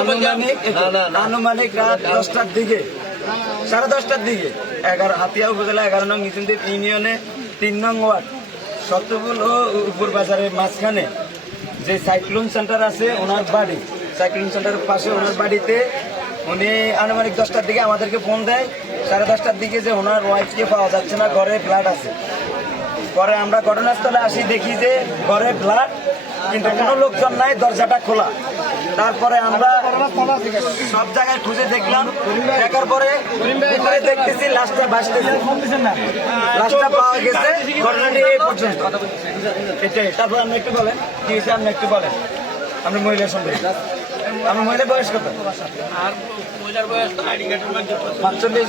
আনুমানিক আনুমানিক রাত দশটার দিকে সাড়ে দশটার দিকে এগারো হাতিয়া উপজেলা এগারো নং নিচুনদ্বীপ ইউনিয়নে তিন নং ওয়ার্ড সত্যপুল ও উপর বাজারের মাঝখানে যে সাইক্লোন সেন্টার আছে ওনার বাড়ি সাইক্লোন সেন্টারের পাশে ওনার বাড়িতে উনি আনুমানিক দশটার দিকে আমাদেরকে ফোন দেয় সাড়ে দশটার দিকে যে ওনার ওয়াইফকে পাওয়া যাচ্ছে না ঘরে ফ্ল্যাট আছে। পরে আমরা ঘটনাস্থলে আসি দেখি যে ঘরে ফ্ল্যাট কিন্তু কোনো লোকজন নাই দরজাটা খোলা। তারপরে আমরা সব জায়গায় খুঁজে দেখলাম। দেখার পরে দেখতেছি লাশটা বাঁচতেছে। লাশটা পাওয়া গেছে। ঘটনাটি এই পর্যন্ত। এটাই। তারপর আপনি একটু বলেন। কি হয়েছে? আপনি একটু বলেন। আপনি মহিলার সঙ্গে আপনার মহিলার বয়স কত? আর মহিলার বয়স তো আইডি কার্ডের মধ্যে পাঁচচল্লিশ।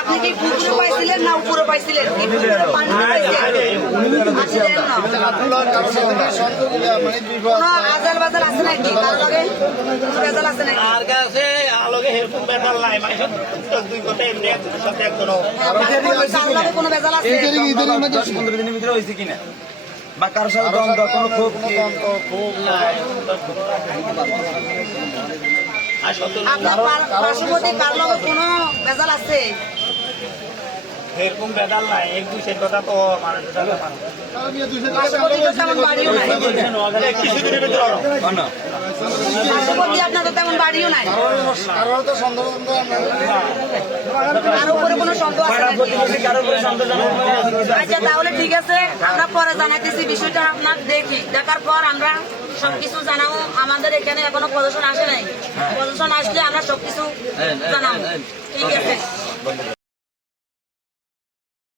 আপনি কি পুকুরে পাইছিলেন না উপরে পাইছিলেন? আজাল আছে নাকি? লগে আছে নাকি? আর কাছে আলোকে হেরকুম নাই মাইসে দুই কথা এমনি সাথে একজনও কার কোনো বেজাল আছে? পনেরো দিনের ভিতরে হয়েছে কিনা? বা কারোর সাথে দ্বন্দ্ব কোনো ক্ষোভ নাই। আপনার পার্শ্ববর্তী কার লগে কোনো বেজাল আছে? হেরকুম বেতাল নাই এক দুই কথা তো পার্শ্ববর্তী তো তেমন বাড়িও নাই। আপনাদের তেমন বাড়িও উপরে কোনো সন্দেহ আছে আচ্ছা তাহলে ঠিক আছে আমরা পরে জানাইতেছি বিষয়টা আপনার দেখি। দেখার পর আমরা সবকিছু জানাব। আমাদের এখানে এখনও প্রদর্শন আসে নাই। প্রদর্শন আসলে আমরা সবকিছু জানাব। ঠিক আছে।